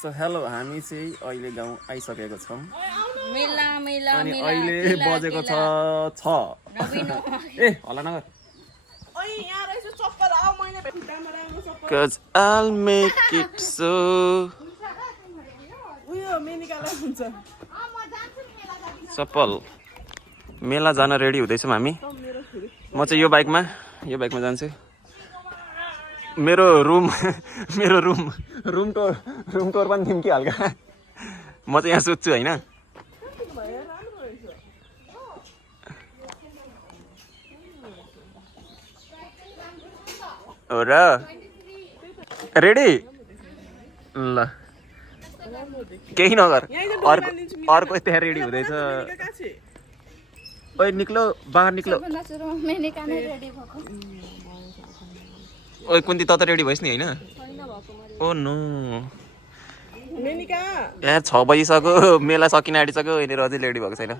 so hello हामी चाहिँ अहिले गाउँ आइसकेको छौँ अनि मेला अहिले बजेको छ 6 ए हल्ला नगर Cause I'll make it so चप्पल मेला जान रेडी हुँदैछौँ हामी म चाहिँ यो बाइकमा जान्छु मेरो रुम टोर पनि थियौँ कि हल्का म चाहिँ यहाँ सुत्छु होइन हो र रेडी ल केही नगर अर्को त्यहाँ रेडी हुँदैछ ओइ निक्लो बाहिर निक्लो ओइ कुन्ती त रेडी भइस् नि होइन ओ नो यार 6 बजिसक्यो मेला सकिन आँटिसक्यो यिनीहरू अझै रेडी भएको छैन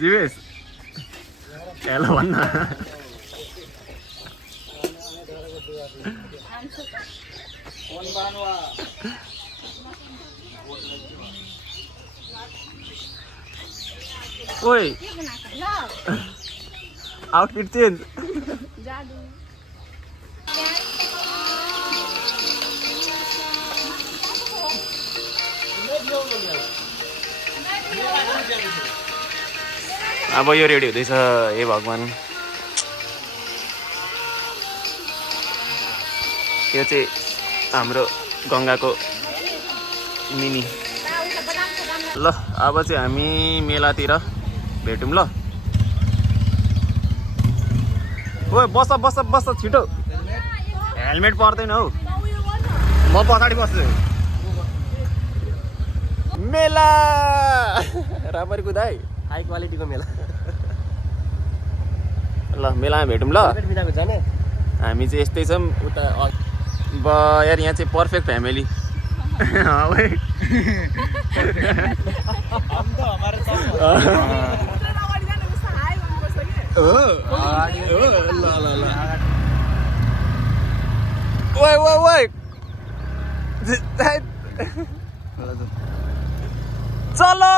जीवेश हेलो भन्न ओइ आउटफिट चेन्ज अब यो रेडी हुँदैछ हे भगवान् यो चाहिँ हाम्रो गङ्गाको मिनी ल अब चाहिँ हामी मेलातिर भेटौँ ल ओ बस छिटो हेलमेट पर्दैन हौ म पछाडि बस्छु मेला राम्ररी कुदाइ हाई क्वालिटीको मेला ल मेलामा भेटौँ ल हामी चाहिँ यस्तै छौँ उता यार यहाँ चाहिँ पर्फेक्ट फ्यामिली चलो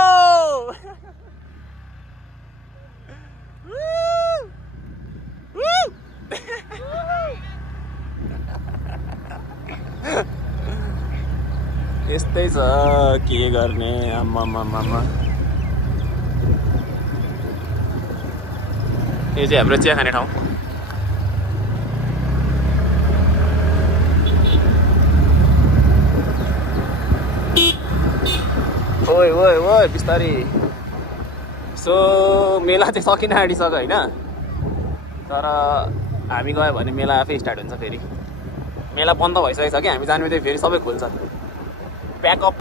यस्तै छ के गर्ने आम्मा यो चाहिँ हाम्रो चिया खाने ठाउँ ओइ बिस्तारी सो मेला चाहिँ सकिन आँटिसक्यो होइन तर हामी गयो भने मेला आफै स्टार्ट हुन्छ फेरि मेला बन्द भइसकेको छ कि हामी जानु बित्तिकै फेरि सबै खुल्छ प्याकअप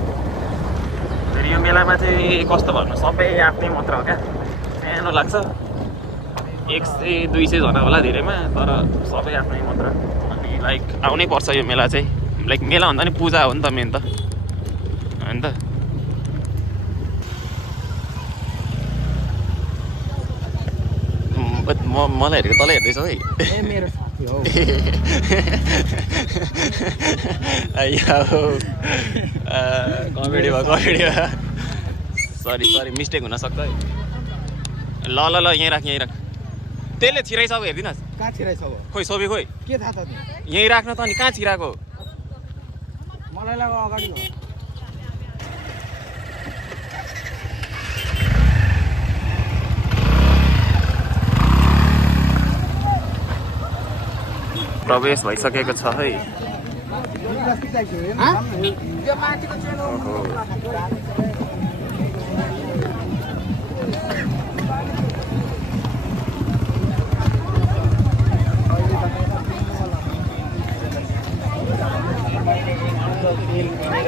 फेरि यो मेलामा चाहिँ कस्तो भन्नु सबै आफ्नै मात्र हो क्या सानो लाग्छ 100-200 जना होला धेरैमा तर सबै आफ्नै मात्र अनि लाइक आउनै पर्छ यो मेला चाहिँ लाइक मेला भन्दा नि पूजा हो नि त मेन त होइन त मलाई हेरेको तल हेर्दैछौ है मेरो साथी हो कमेडी भयो सरी मिस्टेक हुनसक्छ है ल यहीँ राख त्यसले छिराइसक्यो हेरिदिनुहोस् कहाँ छिराइसक्यो खोइ सोबी खोइ के थाहा छ यहीँ राख्न त अनि कहाँ छिराएको मलाई लाग्यो अगाडि हो प्रवेश भइसकेको छ है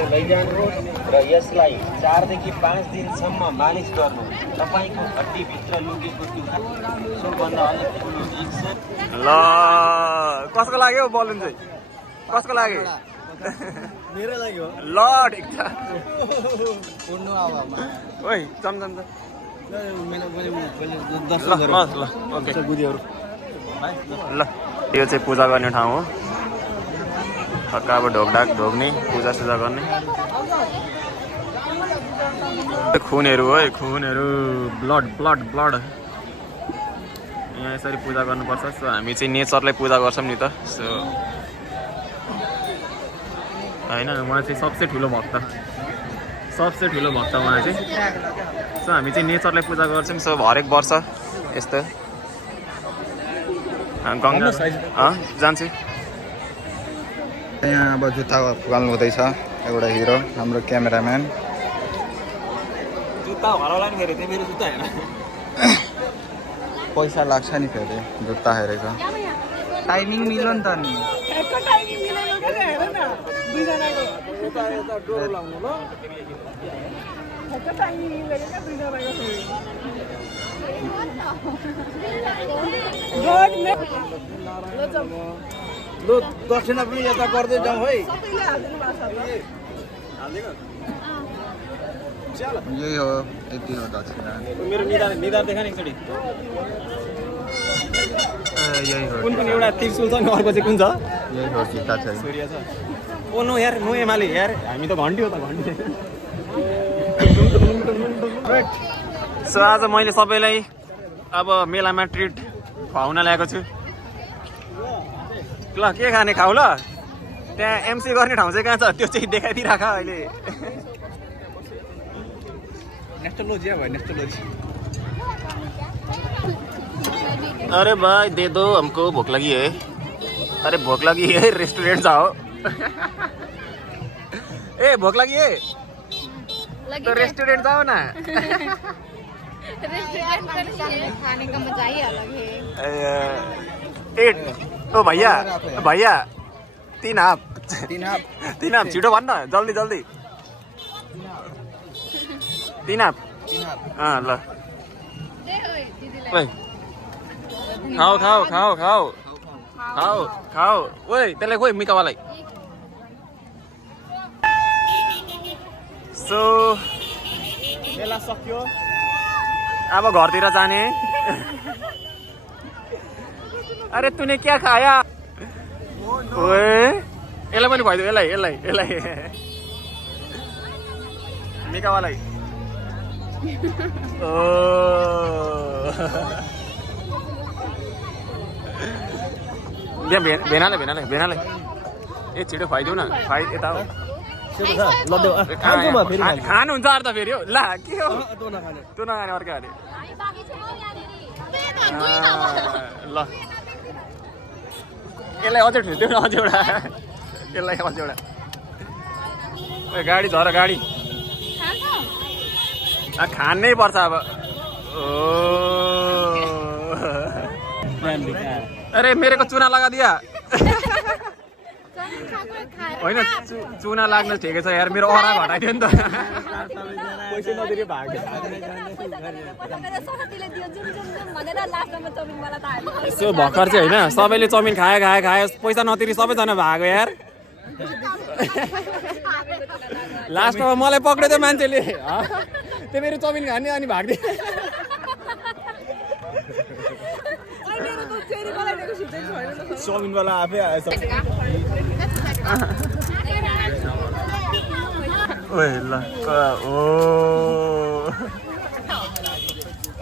लैजानुहोस् र यसलाई 4 देखि 5 दिनसम्म मालिस गर्नु तपाईको हड्डीभित्र लुकेको सबभन्दा अलग ठुलो इच्छा ल कसको लाग्यो बलुन चाहिँ कसको लाग्यो मेरो लाग्यो ल ठिक छ उड्नु आवामा ओइ चमचम त ल ओके बुदिहरु ल यो चाहिँ पूजा गर्ने ठाउँ हो पक्का अब ढोकढाक ढोग्ने पूजासुजा गर्ने खुनहरू है खुनहरू ब्लड ब्लड ब्लड यहाँ यसरी पूजा गर्नुपर्छ सो हामी चाहिँ नेचरलाई पूजा गर्छौँ नि त सो होइन उहाँ चाहिँ सबसे ठुलो भक्त उहाँ चाहिँ सो हामी चाहिँ नेचरलाई पूजा गर्छौँ सो हरेक वर्ष यस्तो गङ्गा जान्छु यहाँ अब जुत्ता फुकाल्नु हुँदैछ एउटा हिरो हाम्रो क्यामेराम्यान जुत्ता हराउला नि फेरि मेरो जुत्ता हेर पैसा लाग्छ नि फेरि जुत्ता हेरेको टाइमिङ मिल्यो नि त नि लु दक्षिणा पनि यता गर्दै जाउँ है यही हो यति हो दक्षिणा मेरो निधार देखा नि एकचोटि यही हो कुन एउटा त्रिशुल छ नि अर्को चाहिँ कुन छ यही हो जुत्ता चाहिँ सूर्य छ ओ नो यार नो एमाले यार हामी त घन्टी हो त घन्टी सो आज मैले सबैलाई अब मेलामा ट्रिट खुवाउन ल्याएको छु ल के खाने खाऊ ल त्यहाँ एमसी गर्ने ठाउँ चाहिँ कहाँ छ त्यो चाहिँ देखाइदिइराख अहिले नेस्टोलोजी भयो नेस्टोलोजी अरे भाई दे दो हमको भूख लगी है अरे भूख लगी है रेस्टोरेंट जाओ ए भूख लगी है तो रेस्टोरेंट जाओ ना रेस्टोरेंट खाने का मजा ही अलग है ओ भैया भैया 3 हाफ छिटो भन्न जल्दी 3 हाफ ल ओइ खाऊ ओइ त्यसलाई खोइ मिकावालाई सो मेला सक्यो अब घरतिर जाने अरे तूने क्या खाया ओए यसलाई पनि खुवाइदियो यसलाई मिकावालाई ओ भेनाले ए छिटो खुवाइदेऊ न यता हो खानुहुन्छ अर्थ फेरि हो ला के हो तँ नखाने अर्कै हाले ल यसलाई अझै ठुल्देऊ न अझ एउटा गाडी झर गाडी खानै पर्छ अब ओ अरे मेरेको चुना लगादिया होइन चुना लाग्नु ठिकै छ यार मेरो अरा घटाइदियो नि त पैसा नदिएर भाग्यो यसो भर्खर चाहिँ होइन सबैले चाउमिन खायो पैसा नतिरी सबैजना भाग्यो यार लास्टमा मलाई पक्रिदियो मान्छेले त्यो मेरो चाउमिन खाने अनि भाग्दियो चाउमिनवाला आफै आएछ ओए ल ओ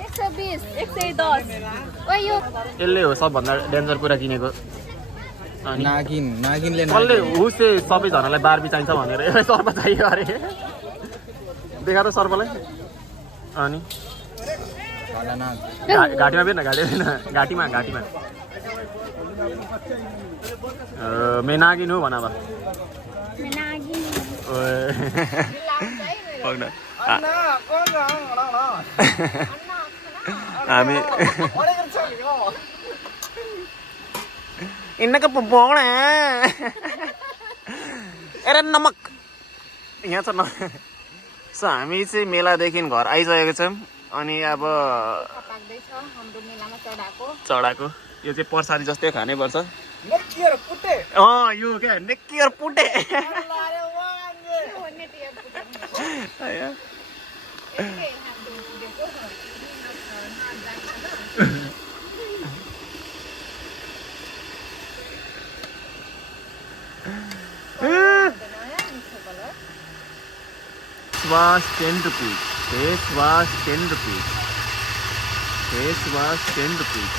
120 110 ओए यो यसले हो सबभन्दा डेन्जर कुरा किनेको अनि नागिनले कसले उसे सबैजनालाई बार्बी चाहिन्छ भनेर यसलाई सर्प चाहियो अरे देखा त सर्पलाई अनि घाँटीमा बेर न घाँटीमा मैं नागिन हो भन अब हामी इनको पोपौडा अरे नमक यहाँ छ न सो हामी चाहिँ मेलादेखि घर आइसकेको छौँ अनि अब चढाएको यो चाहिँ प्रसादी जस्तै खानै पर्छ यो क्या नेक्कियर पुटे was 10 rupees face was 10 rupees face was 10 rupees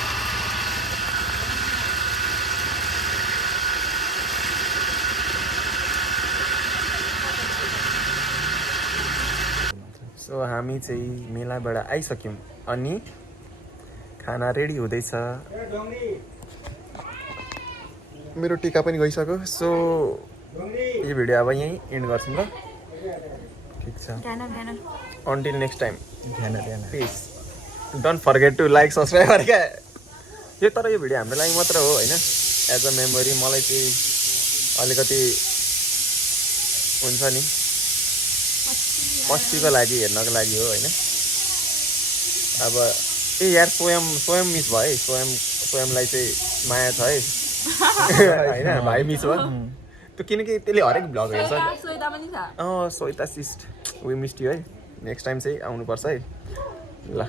so हामी चाहिँ मेलाबाट आइसक्यौँ अनि खाना रेडी हुँदैछ मेरो टिका पनि गइसक्यो सो यो भिडियो अब यहीँ एन्ड गर्छौँ ल ठिक छ until next time please don't forget to like subscribe क्या यो तर यो भिडियो हाम्रो लागि मात्र हो होइन एज अ मेमोरी मलाई चाहिँ अलिकति हुन्छ नि पछिको लागि हेर्नको लागि हो होइन अब ए यार स्वयं मिस भयो है स्वयंलाई चाहिँ माया छ है होइन भाइ मिस भयो त्यो किनकि त्यसले हरेक भ्लग हेर्छ श्वेता सिस्ट वी मिस्ड यु है नेक्स्ट टाइम चाहिँ आउनुपर्छ है ल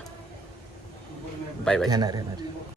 बाई बाई